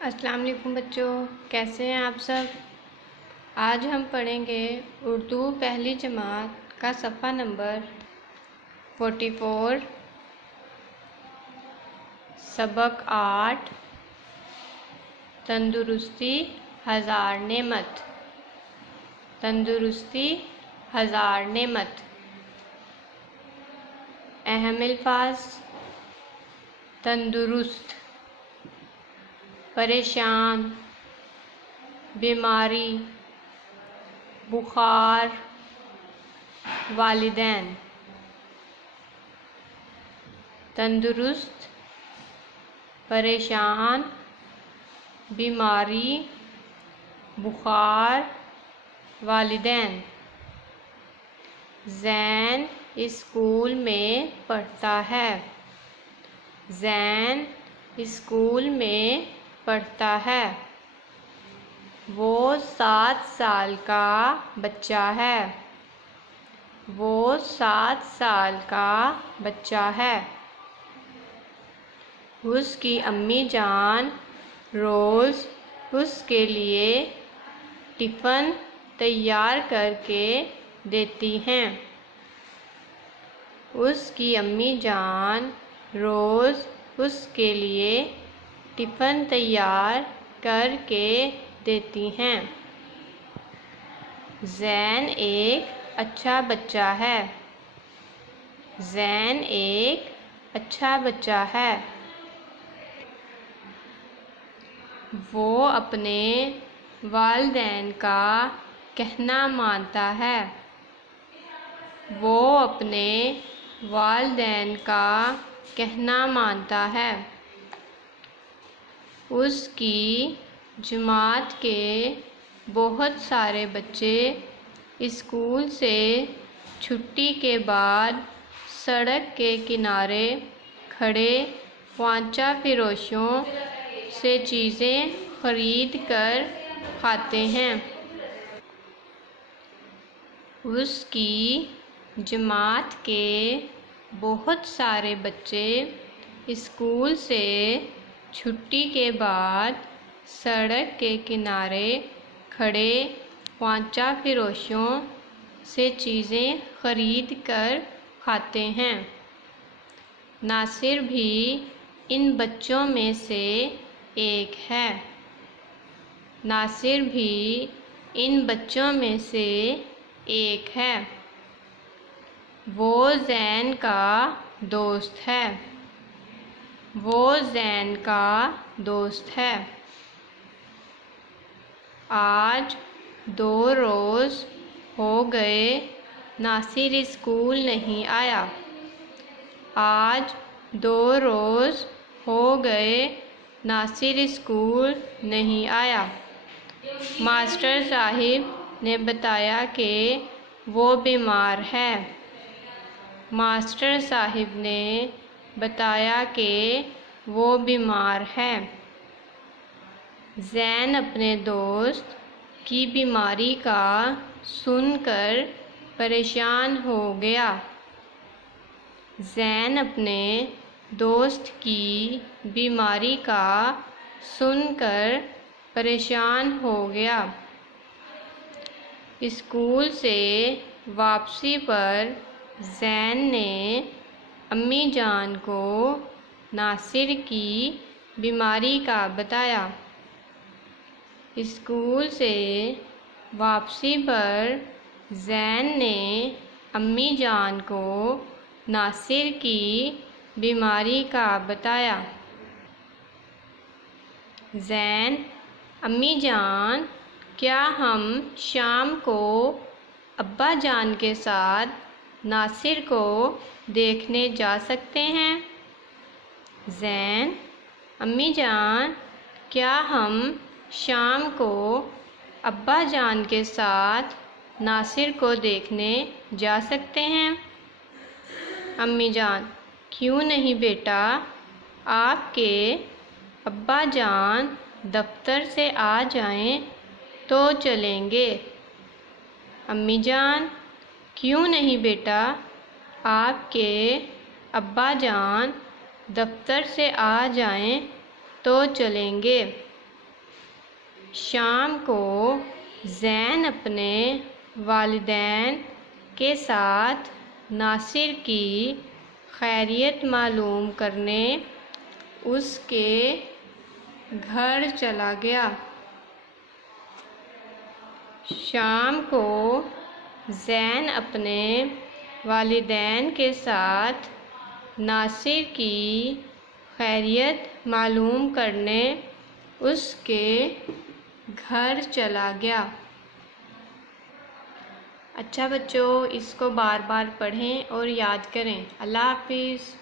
السلام علیکم بچوں، کیسے ہیں آپ سب؟ آج ہم پڑھیں گے اردو پہلی جماعت کا صفحہ نمبر 44، سبق 8، تندرستی ہزار نعمت۔ تندرستی ہزار نعمت۔ اہم الفاظ: تندرست، پریشان، بیماری، بخار، والدین۔ تندرست، پریشان، بیماری، بخار، والدین۔ زین اسکول میں پڑھتا ہے۔ زین اسکول میں پڑھتا ہے۔ وہ 7 سال کا بچہ ہے۔ وہ 7 سال کا بچہ ہے۔ اس کی امی جان روز اس کے لیے ٹفن تیار کر کے دیتی ہیں۔ اس کی امی جان روز اس کے لیے ٹفن تیار کر کے دیتی ہیں۔ زین ایک اچھا بچہ ہے۔ زین ایک اچھا بچہ ہے۔ وہ اپنے والدین کا کہنا مانتا ہے۔ وہ اپنے والدین کا کہنا مانتا ہے۔ اس کی جماعت کے بہت سارے بچے اسکول سے چھٹی کے بعد سڑک کے کنارے کھڑے خوانچہ فروشوں سے چیزیں خرید کر کھاتے ہیں۔ اس کی جماعت کے بہت سارے بچے اسکول سے چھٹی کے بعد سڑک کے کنارے کھڑے خوانچہ فروشوں سے چیزیں خرید کر کھاتے ہیں۔ ناصر بھی ان بچوں میں سے ایک ہے۔ ناصر بھی ان بچوں میں سے ایک ہے۔ وہ زین کا دوست ہے۔ وہ زین کا دوست ہے۔ آج 2 روز ہو گئے ناصر اسکول نہیں آیا۔ آج 2 روز ہو گئے ناصر اسکول نہیں آیا۔ ماسٹر صاحب نے بتایا کہ وہ بیمار ہے۔ ماسٹر صاحب نے بتایا کہ وہ بیمار ہے۔ زین اپنے دوست کی بیماری کا سن کر پریشان ہو گیا۔ زین اپنے دوست کی بیماری کا سن کر پریشان ہو گیا۔ اسکول سے واپسی پر زین نے امی جان کو ناصر کی بیماری کا بتایا۔ اسکول سے واپسی پر زین نے امی جان کو ناصر کی بیماری کا بتایا۔ زین: امی جان، کیا ہم شام کو ابا جان کے ساتھ ناصر کو دیکھنے جا سکتے ہیں؟ زین: امی جان، کیا ہم شام کو ابا جان کے ساتھ ناصر کو دیکھنے جا سکتے ہیں؟ امی جان: کیوں نہیں بیٹا، آپ کے ابا جان دفتر سے آ جائیں تو چلیں گے۔ امی جان: کیوں نہیں بیٹا، آپ کے ابا جان دفتر سے آ جائیں تو چلیں گے۔ شام کو زین اپنے والدین کے ساتھ ناصر کی خیریت معلوم کرنے اس کے گھر چلا گیا۔ شام کو زین اپنے والدین کے ساتھ ناصر کی خیریت معلوم کرنے اس کے گھر چلا گیا۔ اچھا بچوں، اس کو بار بار پڑھیں اور یاد کریں۔ اللہ حافظ۔